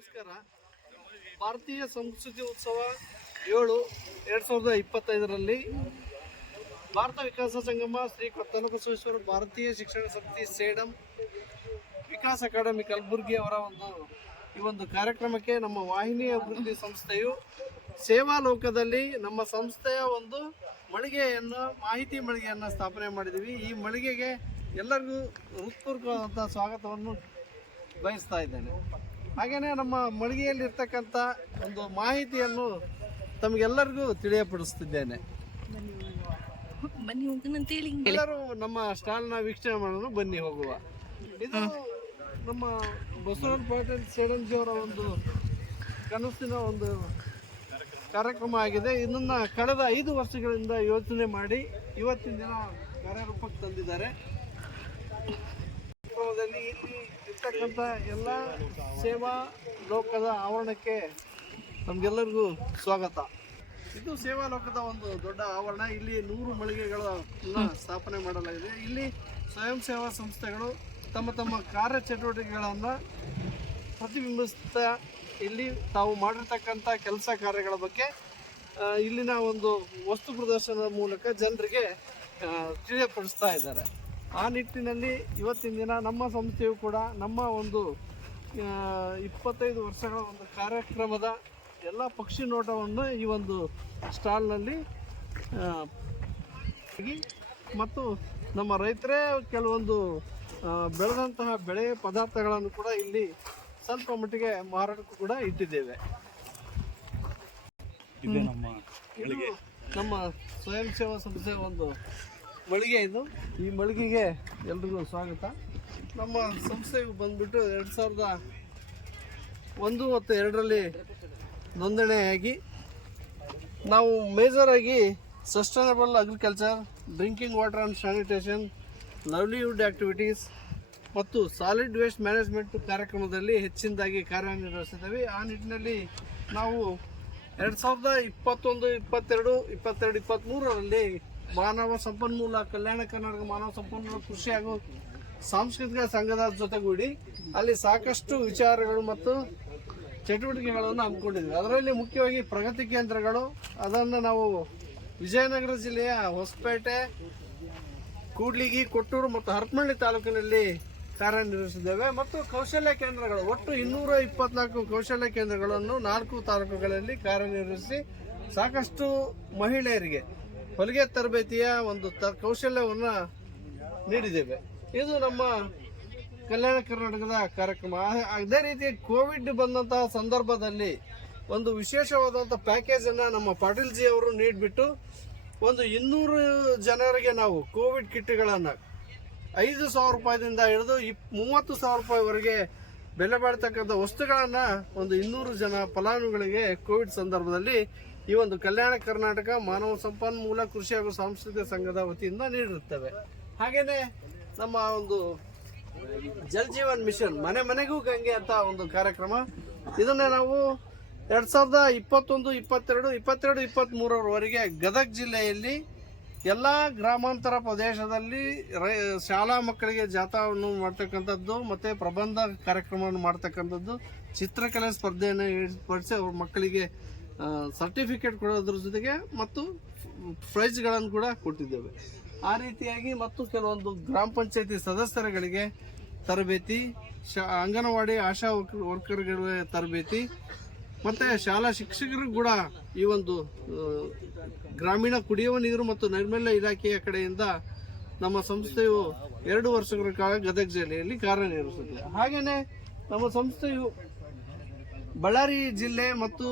ನಮಸ್ಕಾರ. ಭಾರತೀಯ ಸಂಸ್ಕೃತಿ ಉತ್ಸವ 7/2025ರಲ್ಲಿ ಭಾರತ ವಿಕಾಸ ಸಂಗಮ ಶ್ರೀ ಕೊತ್ತಲಬಸವೇಶ್ವರ ಭಾರತೀಯ ಶಿಕ್ಷಣ ಸಮಿತಿ ಸೇಡಂ ವಿಕಾಸ್ ಅಕಾಡೆಮಿ ಕಲಬುರಗಿ ಅವರ ಈ ಒಂದು ಕಾರ್ಯಕ್ರಮಕ್ಕೆ ನಮ್ಮ ವಾಹಿನಿ ಅಭಿವೃದ್ಧಿ ಸಂಸ್ಥೆಯು ಸೇವಾ ಲೋಕದಲ್ಲಿ ನಮ್ಮ ಸಂಸ್ಥೆಯ ಒಂದು ಮಾಹಿತಿ ಮಳಿಗೆಯನ್ನು ಸ್ಥಾಪನೆ ಮಾಡಿದ್ದೀವಿ. ಈ ಮಳಿಗೆಗೆ ಎಲ್ಲರಿಗೂ ಹೃತ್ಪೂರ್ವಕವಾದ ಸ್ವಾಗತವನ್ನು ಬಯಸ್ತಾ ಇದ್ದೇನೆ. ಹಾಗೆಯೇ ನಮ್ಮ ಮಳಿಗೆಯಲ್ಲಿರ್ತಕ್ಕಂಥ ಒಂದು ಮಾಹಿತಿಯನ್ನು ತಮಗೆಲ್ಲರಿಗೂ ತಿಳಿಯಪಡಿಸ್ತಿದ್ದೇನೆ. ಎಲ್ಲರೂ ನಮ್ಮ ಸ್ಟಾಲ್ನ ವೀಕ್ಷಣೆ ಮಾಡೋಣ, ಬನ್ನಿ ಹೋಗುವ. ಇದು ನಮ್ಮ ಬಸವರಾಜ ಪಾಟೀಲ್ ಸೇಡಂಜಿ ಅವರ ಒಂದು ಕನಸಿನ ಒಂದು ಕಾರ್ಯಕ್ರಮ ಆಗಿದೆ. ಇದನ್ನು ಕಳೆದ 5 ವರ್ಷಗಳಿಂದ ಯೋಚನೆ ಮಾಡಿ ಇವತ್ತಿನ ದಿನ ಕಾರ್ಯರೂಪಕ್ಕೆ ತಂದಿದ್ದಾರೆ. ಇಲ್ಲಿ ಇರ್ತಕ್ಕಂಥ ಎಲ್ಲ ಸೇವಾ ಲೋಕದ ಆವರಣಕ್ಕೆ ನಮಗೆಲ್ಲರಿಗೂ ಸ್ವಾಗತ. ಇದು ಸೇವಾ ಲೋಕದ ಒಂದು ದೊಡ್ಡ ಆವರಣ. ಇಲ್ಲಿ 100 ಮಳಿಗೆಗಳನ್ನು ಸ್ಥಾಪನೆ ಮಾಡಲಾಗಿದೆ. ಇಲ್ಲಿ ಸ್ವಯಂ ಸೇವಾ ಸಂಸ್ಥೆಗಳು ತಮ್ಮ ಕಾರ್ಯಚಟುವಟಿಕೆಗಳನ್ನು ಪ್ರತಿಬಿಂಬಿಸ್ತಾ ಇಲ್ಲಿ ತಾವು ಮಾಡಿರ್ತಕ್ಕಂಥ ಕೆಲಸ ಕಾರ್ಯಗಳ ಬಗ್ಗೆ ಇಲ್ಲಿನ ಒಂದು ವಸ್ತು ಪ್ರದರ್ಶನದ ಮೂಲಕ ಜನರಿಗೆ ತಿಳಿಯಪಡಿಸ್ತಾ ಇದ್ದಾರೆ. ಆ ನಿಟ್ಟಿನಲ್ಲಿ ಇವತ್ತಿನ ದಿನ ನಮ್ಮ ಸಂಸ್ಥೆಯು ಕೂಡ ನಮ್ಮ ಒಂದು 25 ವರ್ಷಗಳ ಒಂದು ಕಾರ್ಯಕ್ರಮದ ಎಲ್ಲ ಪಕ್ಷಿ ನೋಟವನ್ನು ಈ ಒಂದು ಸ್ಟಾಲ್ನಲ್ಲಿ ಮತ್ತು ನಮ್ಮ ರೈತರೇ ಕೆಲವೊಂದು ಬೆಳೆದಂತಹ ಬೆಳೆ ಪದಾರ್ಥಗಳನ್ನು ಕೂಡ ಇಲ್ಲಿ ಸ್ವಲ್ಪ ಮಟ್ಟಿಗೆ ಮಾರಾಟಕ್ಕೂ ಕೂಡ ಇಟ್ಟಿದ್ದೇವೆ. ನಮ್ಮ ಸ್ವಯಂ ಸೇವಾ ಸಂಸ್ಥೆಯ ಒಂದು ಮಳಿಗೆ ಇದು. ಈ ಮಳಿಗೆಗೆ ಎಲ್ರಿಗೂ ಸ್ವಾಗತ. ನಮ್ಮ ಸಂಸ್ಥೆಯು ಬಂದ್ಬಿಟ್ಟು 2001 ಮತ್ತು 2ರಲ್ಲಿ ನೋಂದಣಿಯಾಗಿ ನಾವು ಮೇಜರಾಗಿ sustainable agriculture, drinking water and sanitation, livelihood activities ಮತ್ತು ಸಾಲಿಡ್ ವೇಸ್ಟ್ ಮ್ಯಾನೇಜ್ಮೆಂಟ್ ಕಾರ್ಯಕ್ರಮದಲ್ಲಿ ಹೆಚ್ಚಿನದಾಗಿ ಕಾರ್ಯನಿರ್ವಹಿಸಿದ್ದೇವೆ. ಆ ನಿಟ್ಟಿನಲ್ಲಿ ನಾವು 2021, 22, 23ರಲ್ಲಿ ಮಾನವ ಸಂಪನ್ಮೂಲ ಕಲ್ಯಾಣ ಕರ್ನಾಟಕ ಮಾನವ ಸಂಪನ್ಮೂಲ ಕೃಷಿ ಹಾಗೂ ಸಾಂಸ್ಕೃತಿಕ ಸಂಘದ ಜೊತೆಗೂಡಿ ಅಲ್ಲಿ ಸಾಕಷ್ಟು ವಿಚಾರಗಳು ಮತ್ತು ಚಟುವಟಿಕೆಗಳನ್ನು ಹಮ್ಮಿಕೊಂಡಿದ್ವಿ. ಅದರಲ್ಲಿ ಮುಖ್ಯವಾಗಿ ಪ್ರಗತಿ ಕೇಂದ್ರಗಳು, ಅದನ್ನು ನಾವು ವಿಜಯನಗರ ಜಿಲ್ಲೆಯ ಹೊಸಪೇಟೆ, ಕೂಡ್ಲಿಗಿ, ಕೊಟ್ಟೂರು ಮತ್ತು ಹರಪನಹಳ್ಳಿ ತಾಲೂಕಿನಲ್ಲಿ ಕಾರ್ಯನಿರ್ವಹಿಸಿದ್ದೇವೆ. ಮತ್ತು ಕೌಶಲ್ಯ ಕೇಂದ್ರಗಳು, ಒಟ್ಟು 224 ಕೌಶಲ್ಯ ಕೇಂದ್ರಗಳನ್ನು 4 ತಾಲೂಕುಗಳಲ್ಲಿ ಕಾರ್ಯನಿರ್ವಹಿಸಿ ಸಾಕಷ್ಟು ಮಹಿಳೆಯರಿಗೆ ಹೊಲಿಗೆ ತರಬೇತಿಯ ಒಂದು ಕೌಶಲ್ಯವನ್ನು ನೀಡಿದ್ದೇವೆ. ಇದು ನಮ್ಮ ಕಲ್ಯಾಣ ಕರ್ನಾಟಕದ ಕಾರ್ಯಕ್ರಮ. ಅದೇ ರೀತಿ ಕೋವಿಡ್ ಬಂದಂತಹ ಸಂದರ್ಭದಲ್ಲಿ ಒಂದು ವಿಶೇಷವಾದಂಥ ಪ್ಯಾಕೇಜನ್ನು ನಮ್ಮ ಪಾಟೀಲ್ ಜಿ ಅವರು ನೀಡಿಬಿಟ್ಟು ಒಂದು 200 ಜನರಿಗೆ ನಾವು ಕೋವಿಡ್ ಕಿಟ್ಗಳನ್ನು 5,000 ರೂಪಾಯಿದಿಂದ ಹಿಡಿದು 30,000 ರೂಪಾಯಿವರೆಗೆ ಬೆಲೆ ಬಾಳ್ತಕ್ಕಂಥ ವಸ್ತುಗಳನ್ನು ಒಂದು 200 ಜನ ಫಲಾನುಭವಿಗಳಿಗೆ ಕೋವಿಡ್ ಸಂದರ್ಭದಲ್ಲಿ ಈ ಒಂದು ಕಲ್ಯಾಣ ಕರ್ನಾಟಕ ಮಾನವ ಸಂಪನ್ಮೂಲ ಕೃಷಿ ಹಾಗೂ ಸಾಂಸ್ಕೃತಿಕ ಸಂಘದ ವತಿಯಿಂದ ನೀಡಿರುತ್ತೇವೆ. ಹಾಗೆಯೇ ನಮ್ಮ ಒಂದು ಜಲ್ ಜೀವನ್ ಮಿಷನ್ ಮನೆ ಮನೆಗೂ ಗಂಗೆ ಅಂತ ಒಂದು ಕಾರ್ಯಕ್ರಮ, ಇದನ್ನು ನಾವು 2021, 22, 23ರವರೆಗೆ ಗದಗ ಜಿಲ್ಲೆಯಲ್ಲಿ ಎಲ್ಲ ಗ್ರಾಮಾಂತರ ಪ್ರದೇಶದಲ್ಲಿ ಶಾಲಾ ಮಕ್ಕಳಿಗೆ ಜಾಥಾವನ್ನು ಮಾಡ್ತಕ್ಕಂಥದ್ದು ಮತ್ತು ಪ್ರಬಂಧ ಕಾರ್ಯಕ್ರಮವನ್ನು ಮಾಡ್ತಕ್ಕಂಥದ್ದು, ಚಿತ್ರಕಲೆ ಸ್ಪರ್ಧೆಯನ್ನು ಏರ್ಪಡಿಸಿ ಅವ್ರ ಮಕ್ಕಳಿಗೆ ಸರ್ಟಿಫಿಕೇಟ್ ಕೊಡೋದ್ರ ಜೊತೆಗೆ ಮತ್ತು ಪ್ರೈಜ್ಗಳನ್ನು ಕೂಡ ಕೊಟ್ಟಿದ್ದೇವೆ. ಆ ರೀತಿಯಾಗಿ ಮತ್ತು ಕೆಲವೊಂದು ಗ್ರಾಮ ಪಂಚಾಯತಿ ಸದಸ್ಯರುಗಳಿಗೆ ತರಬೇತಿ, ಅಂಗನವಾಡಿ ಆಶಾ ವರ್ಕರ್ಗಳಿಗೆ ತರಬೇತಿ ಮತ್ತು ಶಾಲಾ ಶಿಕ್ಷಕರಿಗೂ ಕೂಡ ಈ ಒಂದು ಗ್ರಾಮೀಣ ಕುಡಿಯುವ ನೀರು ಮತ್ತು ನೈರ್ಮಲ್ಯ ಇಲಾಖೆಯ ಕಡೆಯಿಂದ ನಮ್ಮ ಸಂಸ್ಥೆಯು 2 ವರ್ಷಗಳ ಕಾಲ ಗದಗ ಜಿಲ್ಲೆಯಲ್ಲಿ ಕಾರ್ಯನಿರ್ವಹಿಸುತ್ತದೆ. ಹಾಗೆಯೇ ನಮ್ಮ ಸಂಸ್ಥೆಯು ಬಳ್ಳಾರಿ ಜಿಲ್ಲೆ ಮತ್ತು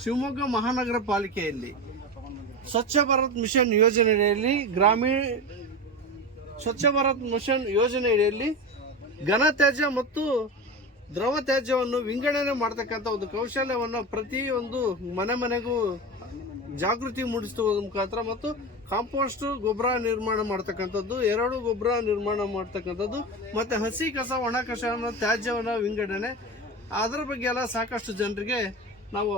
ಶಿವಮೊಗ್ಗ ಮಹಾನಗರ ಪಾಲಿಕೆಯಲ್ಲಿ ಸ್ವಚ್ಛ ಭಾರತ್ ಮಿಷನ್ ಯೋಜನೆಯಲ್ಲಿ ಸ್ವಚ್ಛ ಭಾರತ್ ಮಿಷನ್ ಯೋಜನೆಯಲ್ಲಿ ಘನತ್ಯಾಜ್ಯ ಮತ್ತು ದ್ರವ ತ್ಯಾಜ್ಯವನ್ನು ವಿಂಗಡಣೆ ಮಾಡ್ತಕ್ಕಂಥ ಒಂದು ಕೌಶಲ್ಯವನ್ನು ಪ್ರತಿಯೊಂದು ಮನೆಗೂ ಜಾಗೃತಿ ಮೂಡಿಸುವ ಮುಖಾಂತರ ಮತ್ತು ಕಾಂಪೋಸ್ಟ್ ಗೊಬ್ಬರ ನಿರ್ಮಾಣ ಮಾಡ್ತಕ್ಕಂಥದ್ದು, ಎರೆಹುಳು ಗೊಬ್ಬರ ನಿರ್ಮಾಣ ಮಾಡ್ತಕ್ಕಂಥದ್ದು ಮತ್ತು ಹಸಿ ಕಸ ಒಣ ಕಸವನ್ನು ತ್ಯಾಜ್ಯವನ್ನು ವಿಂಗಡಣೆ, ಅದರ ಬಗ್ಗೆ ಎಲ್ಲ ಸಾಕಷ್ಟು ಜನರಿಗೆ ನಾವು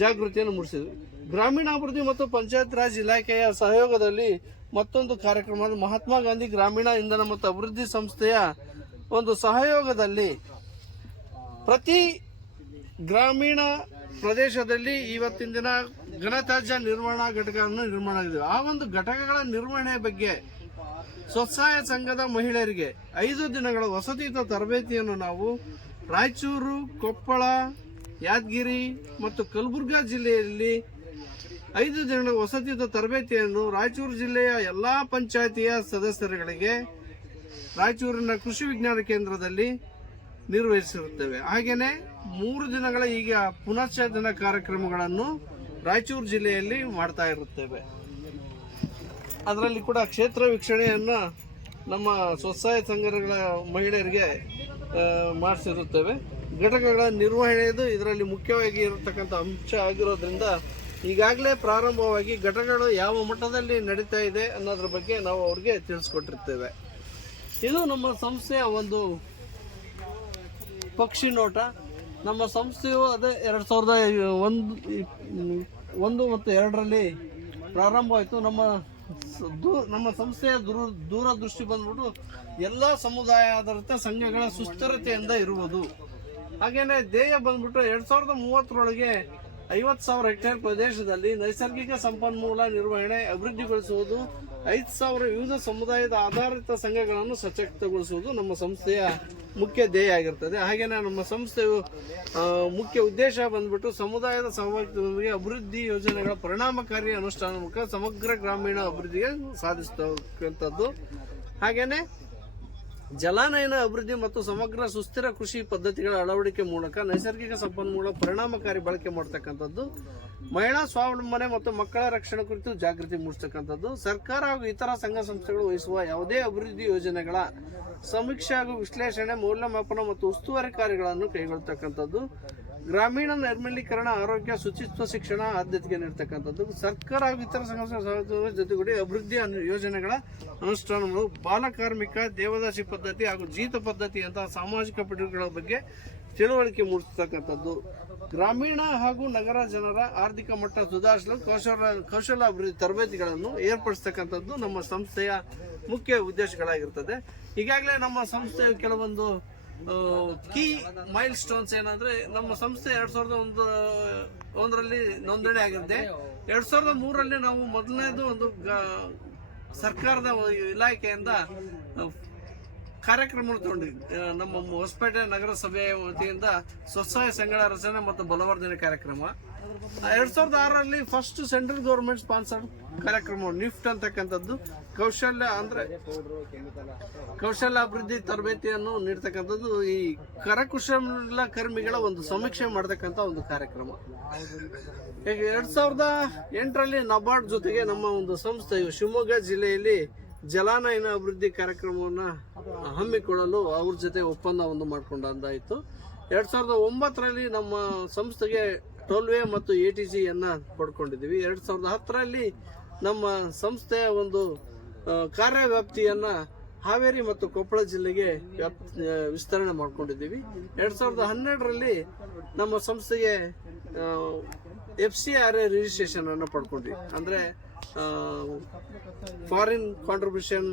ಜಾಗೃತಿಯನ್ನು ಮೂಡಿಸಿದ್ವಿ. ಗ್ರಾಮೀಣಾಭಿವೃದ್ಧಿ ಮತ್ತು ಪಂಚಾಯತ್ ರಾಜ್ ಇಲಾಖೆಯ ಸಹಯೋಗದಲ್ಲಿ ಮತ್ತೊಂದು ಕಾರ್ಯಕ್ರಮ, ಮಹಾತ್ಮ ಗಾಂಧಿ ಗ್ರಾಮೀಣ ಇಂಧನ ಮತ್ತು ಅಭಿವೃದ್ಧಿ ಸಂಸ್ಥೆಯ ಒಂದು ಸಹಯೋಗದಲ್ಲಿ ಪ್ರತಿ ಗ್ರಾಮೀಣ ಪ್ರದೇಶದಲ್ಲಿ ಇವತ್ತಿನ ದಿನ ಘನತ್ಯಾಜ್ಯ ನಿರ್ವಹಣಾ ಘಟಕವನ್ನು ನಿರ್ಮಾಣ ಆಗಿದೆ. ಆ ಒಂದು ಘಟಕಗಳ ನಿರ್ವಹಣೆ ಬಗ್ಗೆ ಸ್ವಸಹಾಯ ಸಂಘದ ಮಹಿಳೆಯರಿಗೆ 5 ದಿನಗಳ ವಸತಿಯುತ ತರಬೇತಿಯನ್ನು ನಾವು ರಾಯಚೂರು, ಕೊಪ್ಪಳ, ಯಾದಗಿರಿ ಮತ್ತು ಕಲಬುರಗಿ ಜಿಲ್ಲೆಯಲ್ಲಿ 5 ದಿನಗಳ ವಸತಿಯುತ ತರಬೇತಿಯನ್ನು ರಾಯಚೂರು ಜಿಲ್ಲೆಯ ಎಲ್ಲಾ ಪಂಚಾಯಿತಿಯ ಸದಸ್ಯರುಗಳಿಗೆ ರಾಯಚೂರಿನ ಕೃಷಿ ವಿಜ್ಞಾನ ಕೇಂದ್ರದಲ್ಲಿ ನಿರ್ವಹಿಸಿರುತ್ತೇವೆ. ಹಾಗೆಯೇ 3 ದಿನಗಳ ಈಗ ಪುನಶ್ಚೇತನ ಕಾರ್ಯಕ್ರಮಗಳನ್ನು ರಾಯಚೂರು ಜಿಲ್ಲೆಯಲ್ಲಿ ಮಾಡ್ತಾ ಇರುತ್ತೇವೆ. ಅದರಲ್ಲಿ ಕೂಡ ಕ್ಷೇತ್ರ ವೀಕ್ಷಣೆಯನ್ನು ನಮ್ಮ ಸ್ವಸಹಾಯ ಸಂಘಗಳ ಮಹಿಳೆಯರಿಗೆ ಮಾಡಿಸಿರುತ್ತೇವೆ. ಘಟಕಗಳ ನಿರ್ವಹಣೆಯದು ಇದರಲ್ಲಿ ಮುಖ್ಯವಾಗಿ ಇರತಕ್ಕಂಥ ಅಂಶ ಆಗಿರೋದ್ರಿಂದ ಈಗಾಗಲೇ ಪ್ರಾರಂಭವಾಗಿ ಘಟಕಗಳು ಯಾವ ಮಟ್ಟದಲ್ಲಿ ನಡೀತಾ ಇದೆ ಅನ್ನೋದ್ರ ಬಗ್ಗೆ ನಾವು ಅವ್ರಿಗೆ ತಿಳಿಸ್ಕೊಟ್ಟಿರ್ತೇವೆ. ಇದು ನಮ್ಮ ಸಂಸ್ಥೆಯ ಒಂದು ಪಕ್ಷಿ ನೋಟ. ನಮ್ಮ ಸಂಸ್ಥೆಯು ಅದೇ 2001 ಮತ್ತು 2ರಲ್ಲಿ ಪ್ರಾರಂಭವಾಯಿತು. ನಮ್ಮ ಸಂಸ್ಥೆಯ ದೂರದೃಷ್ಟಿ ಬಂದ್ಬಿಟ್ಟು ಎಲ್ಲ ಸಮುದಾಯ ಆಧಾರಿತ ಸಂಘಗಳ ಸುಸ್ಥಿರತೆಯಿಂದ ಇರುವುದು. ಹಾಗೇನೆ ಧ್ಯೇಯ ಬಂದ್ಬಿಟ್ಟು 2030ರೊಳಗೆ 50,000 ಹೆಕ್ಟೇರ್ ಪ್ರದೇಶದಲ್ಲಿ ನೈಸರ್ಗಿಕ ಸಂಪನ್ಮೂಲ ನಿರ್ವಹಣೆ ಅಭಿವೃದ್ಧಿಗೊಳಿಸುವುದು, 5,000 ವಿವಿಧ ಸಮುದಾಯದ ಆಧಾರಿತ ಸಂಘಗಳನ್ನು ಸಶಕ್ತಗೊಳಿಸುವುದು ನಮ್ಮ ಸಂಸ್ಥೆಯ ಮುಖ್ಯ ಧ್ಯೇಯ ಆಗಿರ್ತದೆ. ಹಾಗೆಯೇ ನಮ್ಮ ಸಂಸ್ಥೆಯು ಮುಖ್ಯ ಉದ್ದೇಶ ಬಂದ್ಬಿಟ್ಟು ಸಮುದಾಯದ ಸಹಭಾಗಿತ್ವದೊಂದಿಗೆ ಅಭಿವೃದ್ಧಿ ಯೋಜನೆಗಳ ಪರಿಣಾಮಕಾರಿ ಅನುಷ್ಠಾನ ಮೂಲಕ ಸಮಗ್ರ ಗ್ರಾಮೀಣ ಅಭಿವೃದ್ಧಿಗೆ ಸಾಧಿಸತಕ್ಕಂಥದ್ದು. ಹಾಗೆಯೇ ಜಲಾನಯನ ಅಭಿವೃದ್ಧಿ ಮತ್ತು ಸಮಗ್ರ ಸುಸ್ಥಿರ ಕೃಷಿ ಪದ್ಧತಿಗಳ ಅಳವಡಿಕೆ ಮೂಲಕ ನೈಸರ್ಗಿಕ ಸಂಪನ್ಮೂಲ ಪರಿಣಾಮಕಾರಿ ಬಳಕೆ ಮಾಡತಕ್ಕಂಥದ್ದು. ಮಹಿಳಾ ಸ್ವಾವಲಂಬನೆ ಮತ್ತು ಮಕ್ಕಳ ರಕ್ಷಣೆ ಕುರಿತು ಜಾಗೃತಿ ಮೂಡಿಸತಕ್ಕಂಥದ್ದು. ಸರ್ಕಾರ ಹಾಗೂ ಇತರ ಸಂಘ ಸಂಸ್ಥೆಗಳು ವಹಿಸುವ ಯಾವುದೇ ಅಭಿವೃದ್ಧಿ ಯೋಜನೆಗಳ ಸಮೀಕ್ಷೆ ಹಾಗೂ ವಿಶ್ಲೇಷಣೆ, ಮೌಲ್ಯಮಾಪನ ಮತ್ತು ಉಸ್ತುವಾರಿ ಕಾರ್ಯಗಳನ್ನು ಕೈಗೊಳ್ಳತಕ್ಕಂಥದ್ದು. ಗ್ರಾಮೀಣ ನೈರ್ಮಲೀಕರಣ, ಆರೋಗ್ಯ, ಶುಚಿತ್ವ, ಶಿಕ್ಷಣ ಆದ್ಯತೆಗೆ ನೀಡತಕ್ಕಂಥದ್ದು. ಸರ್ಕಾರ ಹಾಗೂ ಇತರ ಸಂಘ ಸಂಸ್ಥೆಗಳ ಜೊತೆಗೂಡಿ ಅಭಿವೃದ್ಧಿ ಯೋಜನೆಗಳ ಅನುಷ್ಠಾನಗಳು, ಬಾಲಕಾರ್ಮಿಕ, ದೇವದಾಸಿ ಪದ್ಧತಿ ಹಾಗೂ ಜೀತ ಪದ್ಧತಿಯಂತಹ ಸಾಮಾಜಿಕ ಪಿಡುಗುಗಳ ಬಗ್ಗೆ ತಿಳುವಳಿಕೆ ಮೂಡಿಸತಕ್ಕಂಥದ್ದು. ಗ್ರಾಮೀಣ ಹಾಗೂ ನಗರ ಜನರ ಆರ್ಥಿಕ ಮಟ್ಟ ಸುಧಾರಿಸಲು ಕೌಶಲ ಅಭಿವೃದ್ಧಿ ತರಬೇತಿಗಳನ್ನು ಏರ್ಪಡಿಸತಕ್ಕಂಥದ್ದು ನಮ್ಮ ಸಂಸ್ಥೆಯ ಮುಖ್ಯ ಉದ್ದೇಶಗಳಾಗಿರ್ತದೆ. ಈಗಾಗಲೇ ನಮ್ಮ ಸಂಸ್ಥೆಯ ಕೆಲವೊಂದು ಕೀ ಮೈಲ್ ಸ್ಟೋನ್ಸ್ ಏನಂದ್ರೆ, ನಮ್ಮ ಸಂಸ್ಥೆ 2001ರಲ್ಲಿ ನೋಂದಣಿ ಆಗಿರುತ್ತೆ. 2003ರಲ್ಲಿ ನಾವು ಮೊದಲನೇದು ಒಂದು ಸರ್ಕಾರದ ಇಲಾಖೆಯಿಂದ ಕಾರ್ಯಕ್ರಮ ತಗೊಂಡಿದ್ವಿ. ನಮ್ಮ ಹೊಸಪೇಟೆ ನಗರಸಭೆಯ ವತಿಯಿಂದ ಸ್ವಸಹಾಯ ಸಂಘಗಳ ರಚನೆ ಮತ್ತು ಬಲವರ್ಧನೆ ಕಾರ್ಯಕ್ರಮ. 2006ರಲ್ಲಿ ಫಸ್ಟ್ ಸೆಂಟ್ರಲ್ ಗೌರ್ಮೆಂಟ್ ಸ್ಪಾನ್ಸರ್ಡ್ ಕಾರ್ಯಕ್ರಮ ನಿಫ್ಟ್ ಅಂತಕ್ಕಂಥದ್ದು ಕೌಶಲ್ಯ ಅಭಿವೃದ್ಧಿ ತರಬೇತಿಯನ್ನು ನೀಡ್ತಕ್ಕಂಥದ್ದು. ಈ ಕರಕುಶಲ ಕರ್ಮಿಗಳ ಒಂದು ಸಮೀಕ್ಷೆ ಮಾಡತಕ್ಕಂಥ ಒಂದು ಕಾರ್ಯಕ್ರಮ. 2008ರಲ್ಲಿ ನಬಾರ್ಡ್ ಜೊತೆಗೆ ನಮ್ಮ ಒಂದು ಸಂಸ್ಥೆಯು ಶಿವಮೊಗ್ಗ ಜಿಲ್ಲೆಯಲ್ಲಿ ಜಲಾನಯನ ಅಭಿವೃದ್ಧಿ ಕಾರ್ಯಕ್ರಮವನ್ನು ಹಮ್ಮಿಕೊಳ್ಳಲು ಅವ್ರ ಜೊತೆ ಒಪ್ಪಂದವನ್ನು ಮಾಡಿಕೊಂಡಾಯಿತು. 2009ರಲ್ಲಿ ನಮ್ಮ ಸಂಸ್ಥೆಗೆ ಟೋಲ್ವೇ ಮತ್ತು ATGಯನ್ನು ಪಡ್ಕೊಂಡಿದ್ದೀವಿ. 2010ರಲ್ಲಿ ನಮ್ಮ ಸಂಸ್ಥೆಯ ಒಂದು ಕಾರ್ಯವ್ಯಾಪ್ತಿಯನ್ನು ಹಾವೇರಿ ಮತ್ತು ಕೊಪ್ಪಳ ಜಿಲ್ಲೆಗೆ ವಿಸ್ತರಣೆ ಮಾಡ್ಕೊಂಡಿದ್ದೀವಿ. 2012ರಲ್ಲಿ ನಮ್ಮ ಸಂಸ್ಥೆಗೆ FCRA ರಿಜಿಸ್ಟ್ರೇಷನ್ ಅನ್ನು ಪಡ್ಕೊಂಡ್ವಿ. ಅಂದರೆ ಫಾರಿನ್ ಕಾಂಟ್ರಿಬ್ಯೂಷನ್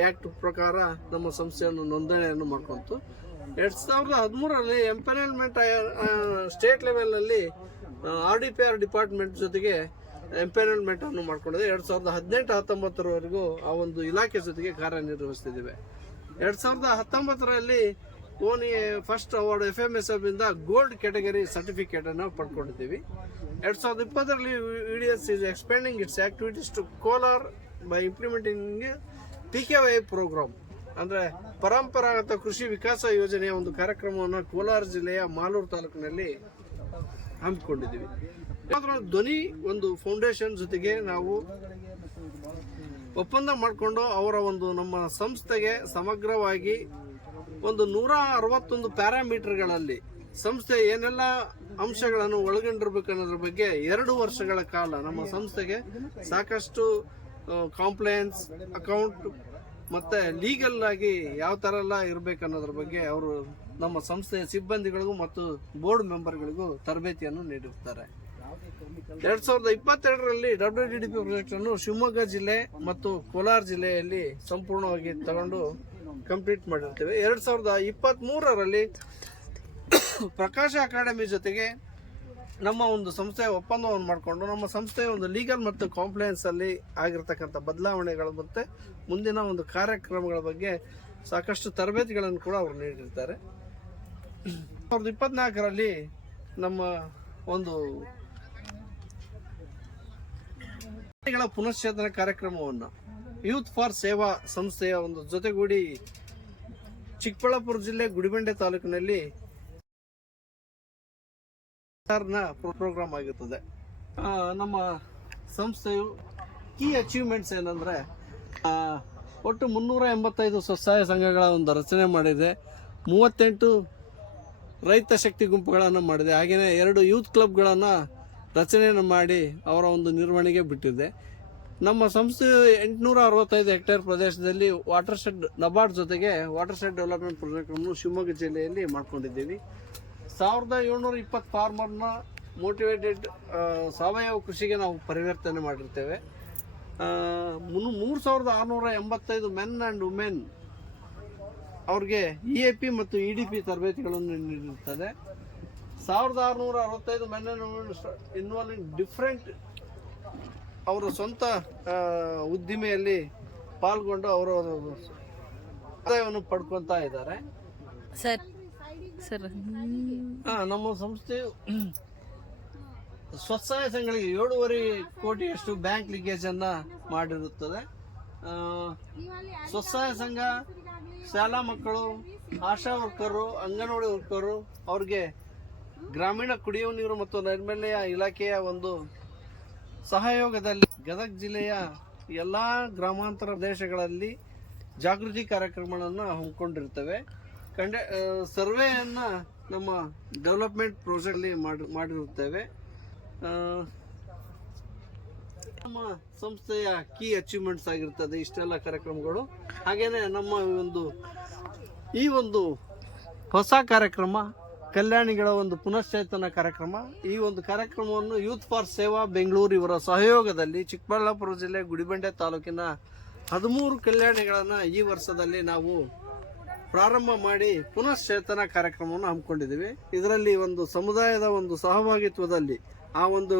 ಆ್ಯಕ್ಟ್ ಪ್ರಕಾರ ನಮ್ಮ ಸಂಸ್ಥೆಯನ್ನು ನೋಂದಣಿಯನ್ನು ಮಾಡ್ಕೊಂತು. 2013ರಲ್ಲಿ ಎಂಪನಲ್ಮೆಂಟ್ ಸ್ಟೇಟ್ ಲೆವೆಲ್ನಲ್ಲಿ RDPR ಡಿಪಾರ್ಟ್ಮೆಂಟ್ ಜೊತೆಗೆ ಎಂಪನಲ್ಮೆಂಟ್ ಅನ್ನು ಮಾಡ್ಕೊಂಡಿದೆ. 2018-19ರವರೆಗೂ ಆ ಒಂದು ಇಲಾಖೆ ಜೊತೆಗೆ ಕಾರ್ಯನಿರ್ವಹಿಸ್ತಿದ್ದೇವೆ. 2019ರಲ್ಲಿ ಓನಿ ಫಸ್ಟ್ ಅವಾರ್ಡ್ FMSF ಇಂದ ಗೋಲ್ಡ್ ಕ್ಯಾಟಗರಿ ಸರ್ಟಿಫಿಕೇಟ್ ಅನ್ನು ಪಡ್ಕೊಂಡಿದ್ದೀವಿ. 2020ರಲ್ಲಿ VDS is expanding its activities to Kolar by implementing PKY programme, ಅಂದರೆ ಪರಂಪರಾಗತ ಕೃಷಿ ವಿಕಾಸ ಯೋಜನೆಯ ಒಂದು ಕಾರ್ಯಕ್ರಮವನ್ನು ಕೋಲಾರ ಜಿಲ್ಲೆಯ ಮಾಲೂರು ತಾಲೂಕಿನಲ್ಲಿ ಹಮ್ಮಿಕೊಂಡಿದ್ದೀವಿ. ಧ್ವನಿ ಒಂದು ಫೌಂಡೇಶನ್ ಜೊತೆಗೆ ನಾವು ಒಪ್ಪಂದ ಮಾಡಿಕೊಂಡು ಅವರ ಒಂದು ನಮ್ಮ ಸಂಸ್ಥೆಗೆ ಸಮಗ್ರವಾಗಿ ಒಂದು 161 ಪ್ಯಾರಾಮೀಟರ್ಗಳಲ್ಲಿ ಸಂಸ್ಥೆ ಏನೆಲ್ಲ ಅಂಶಗಳನ್ನು ಒಳಗೊಂಡಿರ್ಬೇಕು ಅನ್ನೋದ್ರ ಬಗ್ಗೆ 2 ವರ್ಷಗಳ ಕಾಲ ನಮ್ಮ ಸಂಸ್ಥೆಗೆ ಸಾಕಷ್ಟು ಕಾಂಪ್ಲೈನ್ಸ್, ಅಕೌಂಟ್ ಮತ್ತು ಲೀಗಲ್ ಆಗಿ ಯಾವ ಥರ ಎಲ್ಲ ಇರಬೇಕು ಅನ್ನೋದ್ರ ಬಗ್ಗೆ ಅವರು ನಮ್ಮ ಸಂಸ್ಥೆಯ ಸಿಬ್ಬಂದಿಗಳಿಗೂ ಮತ್ತು ಬೋರ್ಡ್ ಮೆಂಬರ್ಗಳಿಗೂ ತರಬೇತಿಯನ್ನು ನೀಡಿರ್ತಾರೆ. 2022ರಲ್ಲಿ WDDP ಪ್ರಾಜೆಕ್ಟ್ ಅನ್ನು ಶಿವಮೊಗ್ಗ ಜಿಲ್ಲೆ ಮತ್ತು ಕೋಲಾರ ಜಿಲ್ಲೆಯಲ್ಲಿ ಸಂಪೂರ್ಣವಾಗಿ ತಗೊಂಡು ಕಂಪ್ಲೀಟ್ ಮಾಡಿರ್ತೇವೆ. 2023ರಲ್ಲಿ ಪ್ರಕಾಶ ಅಕಾಡೆಮಿ ಜೊತೆಗೆ ನಮ್ಮ ಒಂದು ಸಂಸ್ಥೆಯ ಒಪ್ಪಂದವನ್ನು ಮಾಡಿಕೊಂಡು ನಮ್ಮ ಸಂಸ್ಥೆಯ ಒಂದು ಲೀಗಲ್ ಮತ್ತು ಕಾಂಪ್ಲೈನ್ಸ್ ಅಲ್ಲಿ ಆಗಿರ್ತಕ್ಕಂಥ ಬದಲಾವಣೆಗಳು ಮತ್ತು ಮುಂದಿನ ಒಂದು ಕಾರ್ಯಕ್ರಮಗಳ ಬಗ್ಗೆ ಸಾಕಷ್ಟು ತರಬೇತಿಗಳನ್ನು ಕೂಡ ಅವರು ನೀಡಿರ್ತಾರೆ. 2024ರಲ್ಲಿ ನಮ್ಮ ಒಂದು ಪುನಶ್ಚೇತನ ಕಾರ್ಯಕ್ರಮವನ್ನು ಯೂತ್ ಫಾರ್ ಸೇವಾ ಸಂಸ್ಥೆಯ ಒಂದು ಜೊತೆಗೂಡಿ ಚಿಕ್ಕಬಳ್ಳಾಪುರ ಜಿಲ್ಲೆ ಗುಡಿಬಂಡೆ ತಾಲೂಕಿನಲ್ಲಿ ಪ್ರೋಗ್ರಾಮ್ ಆಗಿರ್ತದೆ. ನಮ್ಮ ಸಂಸ್ಥೆಯು ಕೀ ಅಚೀವ್ಮೆಂಟ್ಸ್ ಏನಂದರೆ ಒಟ್ಟು 385 ಸ್ವಸಹಾಯ ಸಂಘಗಳ ಒಂದು ರಚನೆ ಮಾಡಿದೆ, 38 ರೈತ ಶಕ್ತಿ ಗುಂಪುಗಳನ್ನು ಮಾಡಿದೆ, ಹಾಗೆಯೇ 2 ಯೂತ್ ಕ್ಲಬ್ಗಳನ್ನು ರಚನೆಯನ್ನು ಮಾಡಿ ಅವರ ಒಂದು ನಿರ್ವಹಣೆಗೆ ಬಿಟ್ಟಿದೆ. ನಮ್ಮ ಸಂಸ್ಥೆಯು 865 ಹೆಕ್ಟೇರ್ ಪ್ರದೇಶದಲ್ಲಿ ವಾಟರ್ ಶೆಡ್ ನಬಾರ್ಡ್ ಜೊತೆಗೆ ವಾಟರ್ ಶೆಡ್ ಡೆವಲಪ್ಮೆಂಟ್ ಪ್ರಾಜೆಕ್ಟನ್ನು ಶಿವಮೊಗ್ಗ ಜಿಲ್ಲೆಯಲ್ಲಿ ಮಾಡ್ಕೊಂಡಿದ್ದೀವಿ. 1720 ಫಾರ್ಮರ್ನ ಮೋಟಿವೇಟೆಡ್ ಸಾವಯವ ಕೃಷಿಗೆ ನಾವು ಪರಿವರ್ತನೆ ಮಾಡಿರ್ತೇವೆ. 3685 ಮೆನ್ ಆ್ಯಂಡ್ ವುಮೆನ್ ಅವ್ರಿಗೆ EAP ಮತ್ತು EDP ತರಬೇತಿಗಳನ್ನು ನೀಡಿರುತ್ತದೆ. 1665 men and women involve in different ಅವರ ಸ್ವಂತ ಉದ್ದಿಮೆಯಲ್ಲಿ ಪಾಲ್ಗೊಂಡು ಅವರ ಆದಾಯವನ್ನು ಪಡ್ಕೊತಾ ಇದ್ದಾರೆ. ಸರ್ ನಮ್ಮ ಸಂಸ್ಥೆಯು ಸ್ವಸಹಾಯ ಸಂಘಗಳಿಗೆ 7.5 ಕೋಟಿಯಷ್ಟು ಬ್ಯಾಂಕ್ ಲೀಕೇಜ್ ಅನ್ನ ಮಾಡಿರುತ್ತದೆ. ಸ್ವಸಹಾಯ ಸಂಘ, ಶಾಲಾ ಮಕ್ಕಳು, ಆಶಾ ವರ್ಕರು, ಅಂಗನವಾಡಿ ವರ್ಕರು ಅವ್ರಿಗೆ ಗ್ರಾಮೀಣ ಕುಡಿಯುವ ನೀರು ಮತ್ತು ನೈರ್ಮಲ್ಯ ಇಲಾಖೆಯ ಒಂದು ಸಹಯೋಗದಲ್ಲಿ ಗದಗ ಜಿಲ್ಲೆಯ ಎಲ್ಲ ಗ್ರಾಮಾಂತರ ಪ್ರದೇಶಗಳಲ್ಲಿ ಜಾಗೃತಿ ಕಾರ್ಯಕ್ರಮಗಳನ್ನು ಹಮ್ಮಿಕೊಂಡಿರ್ತೇವೆ. ಸರ್ವೆಯನ್ನು ನಮ್ಮ ಡೆವಲಪ್ಮೆಂಟ್ ಪ್ರಾಜೆಕ್ಟಲ್ಲಿ ಮಾಡಿರುತ್ತೇವೆ. ನಮ್ಮ ಸಂಸ್ಥೆಯ ಕೀ ಅಚೀವ್ಮೆಂಟ್ಸ್ ಆಗಿರ್ತದೆ ಇಷ್ಟೆಲ್ಲ ಕಾರ್ಯಕ್ರಮಗಳು. ಹಾಗೇನೆ ನಮ್ಮ ಈ ಒಂದು ಹೊಸ ಕಾರ್ಯಕ್ರಮ ಕಲ್ಯಾಣಿಗಳ ಒಂದು ಪುನಶ್ಚೇತನ ಕಾರ್ಯಕ್ರಮ. ಈ ಒಂದು ಕಾರ್ಯಕ್ರಮವನ್ನು ಯೂತ್ ಫಾರ್ ಸೇವಾ ಬೆಂಗಳೂರು ಇವರ ಸಹಯೋಗದಲ್ಲಿ ಚಿಕ್ಕಬಳ್ಳಾಪುರ ಜಿಲ್ಲೆ ಗುಡಿಬಂಡೆ ತಾಲೂಕಿನ 13 ಕಲ್ಯಾಣಿಗಳನ್ನು ಈ ವರ್ಷದಲ್ಲಿ ನಾವು ಪ್ರಾರಂಭ ಮಾಡಿ ಪುನಶ್ಚೇತನ ಕಾರ್ಯಕ್ರಮವನ್ನು ಹಮ್ಮಿಕೊಂಡಿದ್ದೀವಿ. ಇದರಲ್ಲಿ ಒಂದು ಸಮುದಾಯದ ಒಂದು ಸಹಭಾಗಿತ್ವದಲ್ಲಿ ಆ ಒಂದು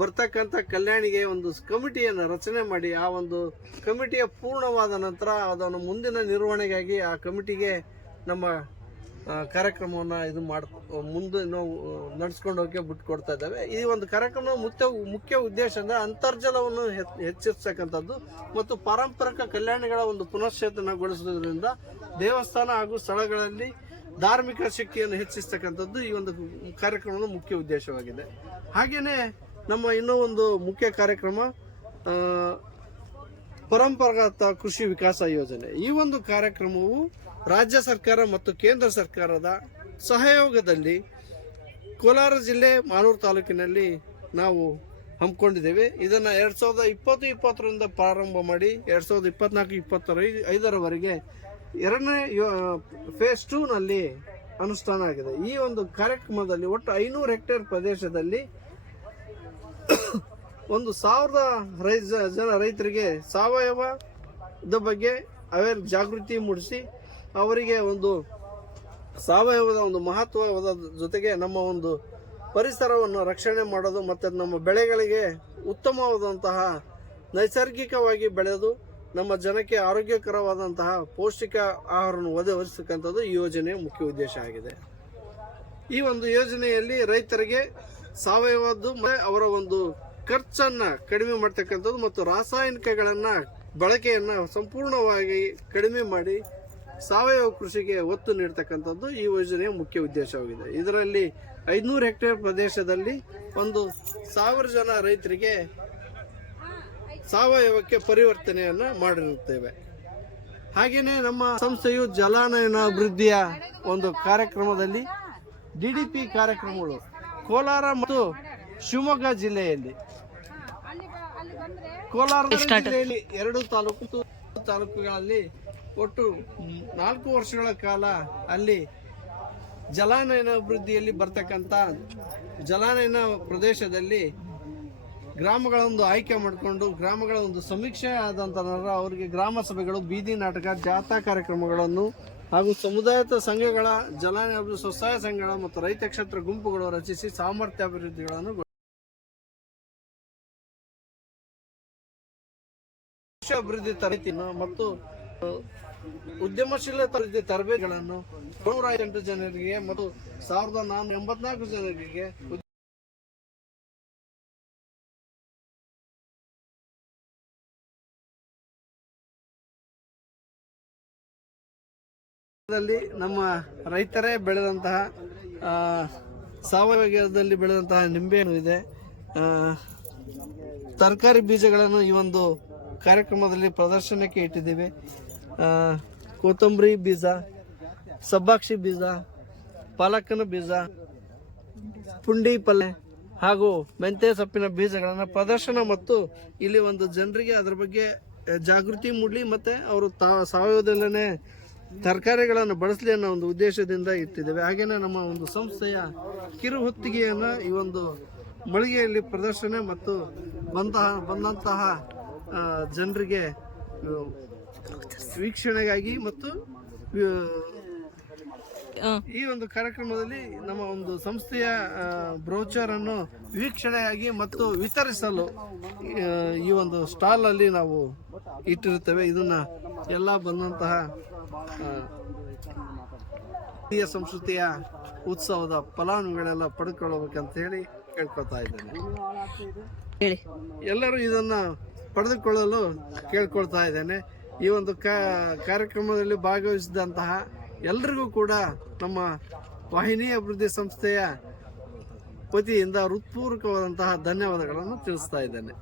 ಬರ್ತಕ್ಕಂಥ ಕಲ್ಯಾಣಿಗೆ ಒಂದು ಕಮಿಟಿಯನ್ನು ರಚನೆ ಮಾಡಿ ಆ ಒಂದು ಕಮಿಟಿಯ ಪೂರ್ಣವಾದ ನಂತರ ಅದನ್ನು ಮುಂದಿನ ನಿರ್ವಹಣೆಗಾಗಿ ಆ ಕಮಿಟಿಗೆ ನಮ್ಮ ಕಾರ್ಯಕ್ರಮವನ್ನು ಮುಂದೆ ನಾವು ನಡೆಸ್ಕೊಂಡು ಹೋಗಿ ಬಿಟ್ಕೊಡ್ತಾ ಇದ್ದೇವೆ. ಈ ಒಂದು ಕಾರ್ಯಕ್ರಮದ ಮುಖ್ಯ ಉದ್ದೇಶ ಅಂದರೆ ಅಂತರ್ಜಲವನ್ನು ಹೆಚ್ಚಿಸ್ತಕ್ಕಂಥದ್ದು ಮತ್ತು ಪಾರಂಪರಿಕ ಕಲ್ಯಾಣಿಗಳ ಒಂದು ಪುನಶ್ಚೇತನಗೊಳಿಸುವುದರಿಂದ ದೇವಸ್ಥಾನ ಹಾಗೂ ಸ್ಥಳಗಳಲ್ಲಿ ಧಾರ್ಮಿಕ ಶಕ್ತಿಯನ್ನು ಹೆಚ್ಚಿಸ್ತಕ್ಕಂಥದ್ದು ಈ ಒಂದು ಕಾರ್ಯಕ್ರಮದ ಮುಖ್ಯ ಉದ್ದೇಶವಾಗಿದೆ. ಹಾಗೆಯೇ ನಮ್ಮ ಇನ್ನೂ ಒಂದು ಮುಖ್ಯ ಕಾರ್ಯಕ್ರಮ ಪರಂಪರಾಗತ ಕೃಷಿ ವಿಕಾಸ ಯೋಜನೆ. ಈ ಒಂದು ಕಾರ್ಯಕ್ರಮವು ರಾಜ್ಯ ಸರ್ಕಾರ ಮತ್ತು ಕೇಂದ್ರ ಸರ್ಕಾರದ ಸಹಯೋಗದಲ್ಲಿ ಕೋಲಾರ ಜಿಲ್ಲೆ ಮಾಲೂರು ತಾಲೂಕಿನಲ್ಲಿ ನಾವು ಹಮ್ಮಿಕೊಂಡಿದ್ದೇವೆ. ಇದನ್ನು 2020-2021ರಿಂದ ಪ್ರಾರಂಭ ಮಾಡಿ 2024-2025ರವರೆಗೆ 2ನೇ ಫೇಸ್ 2ನಲ್ಲಿ ಅನುಷ್ಠಾನ ಆಗಿದೆ. ಈ ಒಂದು ಕಾರ್ಯಕ್ರಮದಲ್ಲಿ ಒಟ್ಟು 500 ಹೆಕ್ಟೇರ್ ಪ್ರದೇಶದಲ್ಲಿ 1000 ಜನ ರೈತರಿಗೆ ಸಾವಯವದ ಬಗ್ಗೆ ಜಾಗೃತಿ ಮೂಡಿಸಿ ಅವರಿಗೆ ಒಂದು ಸಾವಯವದ ಒಂದು ಮಹತ್ವದ ಜೊತೆಗೆ ನಮ್ಮ ಒಂದು ಪರಿಸರವನ್ನು ರಕ್ಷಣೆ ಮಾಡೋದು ಮತ್ತು ನಮ್ಮ ಬೆಳೆಗಳಿಗೆ ಉತ್ತಮವಾದಂತಹ ನೈಸರ್ಗಿಕವಾಗಿ ಬೆಳೆದು ನಮ್ಮ ಜನಕ್ಕೆ ಆರೋಗ್ಯಕರವಾದಂತಹ ಪೌಷ್ಟಿಕ ಆಹಾರವನ್ನು ಒದಗಿಸತಕ್ಕಂಥದ್ದು ಈ ಯೋಜನೆಯ ಮುಖ್ಯ ಉದ್ದೇಶ ಆಗಿದೆ. ಈ ಒಂದು ಯೋಜನೆಯಲ್ಲಿ ರೈತರಿಗೆ ಸಾವಯವದ್ದು ಅವರ ಒಂದು ಖರ್ಚನ್ನು ಕಡಿಮೆ ಮಾಡ್ತಕ್ಕಂಥದ್ದು ಮತ್ತು ರಾಸಾಯನಿಕಗಳನ್ನು ಬಳಕೆಯನ್ನು ಸಂಪೂರ್ಣವಾಗಿ ಕಡಿಮೆ ಮಾಡಿ ಸಾವಯವ ಕೃಷಿಗೆ ಒತ್ತು ನೀಡ್ತಕ್ಕಂಥದ್ದು ಈ ಯೋಜನೆಯ ಮುಖ್ಯ ಉದ್ದೇಶವಾಗಿದೆ. ಇದರಲ್ಲಿ 500 ಹೆಕ್ಟೇರ್ ಪ್ರದೇಶದಲ್ಲಿ 1000 ಜನ ರೈತರಿಗೆ ಸಾವಯವಕ್ಕೆ ಪರಿವರ್ತನೆಯನ್ನು ಮಾಡಿರುತ್ತೇವೆ. ಹಾಗೆಯೇ ನಮ್ಮ ಸಂಸ್ಥೆಯು ಜಲಾನಯನ ಅಭಿವೃದ್ಧಿಯ ಒಂದು ಕಾರ್ಯಕ್ರಮದಲ್ಲಿ DDP ಕಾರ್ಯಕ್ರಮಗಳು ಕೋಲಾರ ಮತ್ತು ಶಿವಮೊಗ್ಗ ಜಿಲ್ಲೆಯಲ್ಲಿ ಕೋಲಾರ ಜಿಲ್ಲೆಯಲ್ಲಿ 2 ತಾಲೂಕುಗಳಲ್ಲಿ ಒಟ್ಟು 4 ವರ್ಷಗಳ ಕಾಲ ಅಲ್ಲಿ ಜಲಾನಯನ ಅಭಿವೃದ್ಧಿಯಲ್ಲಿ ಬರ್ತಕ್ಕಂಥ ಜಲಾನಯನ ಪ್ರದೇಶದಲ್ಲಿ ಗ್ರಾಮಗಳೊಂದು ಆಯ್ಕೆ ಮಾಡಿಕೊಂಡು ಗ್ರಾಮಗಳ ಒಂದು ಸಮೀಕ್ಷೆ ಆದಂತ ನಂತರ ಅವರಿಗೆ ಗ್ರಾಮ ಸಭೆಗಳು, ಬೀದಿ ನಾಟಕ, ಜಾಥಾ ಕಾರ್ಯಕ್ರಮಗಳನ್ನು ಹಾಗೂ ಸಮುದಾಯದ ಸಂಘಗಳ, ಜಲಾನಯ ಅಭಿವೃದ್ಧಿ ಸ್ವಸಹಾಯ ಸಂಘಗಳ ಮತ್ತು ರೈತ ಕ್ಷೇತ್ರ ಗುಂಪುಗಳು ರಚಿಸಿ ಸಾಮರ್ಥ್ಯಾಭಿವೃದ್ಧಿಗಳನ್ನು ಅಭಿವೃದ್ಧಿ ತರಬೇತಿಯನ್ನು ಮತ್ತು ಉದ್ಯಮಶೀಲತೆ ತರಬೇತಿಗಳನ್ನು 108 ಜನರಿಗೆ ಮತ್ತು 1484 ಜನರಿಗೆ ನಮ್ಮ ರೈತರೇ ಬೆಳೆದಂತಹ ಸಾವಯವದಲ್ಲಿ ಬೆಳೆದಂತಹ ನಿಂಬೆಹಣ್ಣು ಇದೆ, ತರಕಾರಿ ಬೀಜಗಳನ್ನು ಈ ಒಂದು ಕಾರ್ಯಕ್ರಮದಲ್ಲಿ ಪ್ರದರ್ಶನಕ್ಕೆ ಇಟ್ಟಿದ್ದೇವೆ. ಕೊತ್ತಂಬರಿ ಬೀಜ, ಸಬ್ಬಾಕ್ಷಿ ಬೀಜ, ಪಾಲಕನ ಬೀಜ, ಪುಂಡಿ ಪಲ್ಲೆ ಹಾಗೂ ಮೆಂತ್ಯ ಸೊಪ್ಪಿನ ಬೀಜಗಳನ್ನು ಪ್ರದರ್ಶನ ಮತ್ತು ಇಲ್ಲಿ ಒಂದು ಜನರಿಗೆ ಅದರ ಬಗ್ಗೆ ಜಾಗೃತಿ ಮೂಡಲಿ ಮತ್ತು ಅವರು ಸಾವಯವದಲ್ಲೇ ತರಕಾರಿಗಳನ್ನು ಬಳಸಲಿ ಅನ್ನೋ ಒಂದು ಉದ್ದೇಶದಿಂದ ಇಟ್ಟಿದ್ದೇವೆ. ಹಾಗೆಯೇ ನಮ್ಮ ಒಂದು ಸಂಸ್ಥೆಯ ಕಿರು ಹೊತ್ತಿಗೆಯನ್ನು ಈ ಒಂದು ಮಳಿಗೆಯಲ್ಲಿ ಪ್ರದರ್ಶನ ಮತ್ತು ಬಂದಂತಹ ಜನರಿಗೆ ವೀಕ್ಷಣೆಗಾಗಿ ಮತ್ತು ಈ ಒಂದು ಕಾರ್ಯಕ್ರಮದಲ್ಲಿ ನಮ್ಮ ಒಂದು ಸಂಸ್ಥೆಯ ಬ್ರೋಚರ್ ಅನ್ನು ವೀಕ್ಷಣೆಯಾಗಿ ಮತ್ತು ವಿತರಿಸಲು ಈ ಒಂದು ಸ್ಟಾಲ್ ಅಲ್ಲಿ ನಾವು ಇಟ್ಟಿರುತ್ತೇವೆ. ಇದನ್ನ ಎಲ್ಲ ಬಂದಂತಹ ಭಾರತೀಯ ಸಂಸ್ಕೃತಿಯ ಉತ್ಸವದ ಫಲಾನುಭವಿಗಳೆಲ್ಲ ಪಡೆದುಕೊಳ್ಳಬೇಕಂತ ಹೇಳಿ ಕೇಳ್ಕೊತಾ ಇದ್ದೇನೆ. ಎಲ್ಲರೂ ಇದನ್ನ ಪಡೆದುಕೊಳ್ಳಲು ಕೇಳ್ಕೊಳ್ತಾ ಇದ್ದೇನೆ. ಈ ಒಂದು ಕಾರ್ಯಕ್ರಮದಲ್ಲಿ ಭಾಗವಹಿಸಿದಂತಹ ಎಲ್ರಿಗೂ ಕೂಡ ನಮ್ಮ ವಾಹಿನಿ ಅಭಿವೃದ್ಧಿ ಸಂಸ್ಥೆಯ ವತಿಯಿಂದ ಹೃತ್ಪೂರ್ವಕವಾದಂತಹ ಧನ್ಯವಾದಗಳನ್ನು ತಿಳಿಸ್ತಾ ಇದ್ದೇನೆ.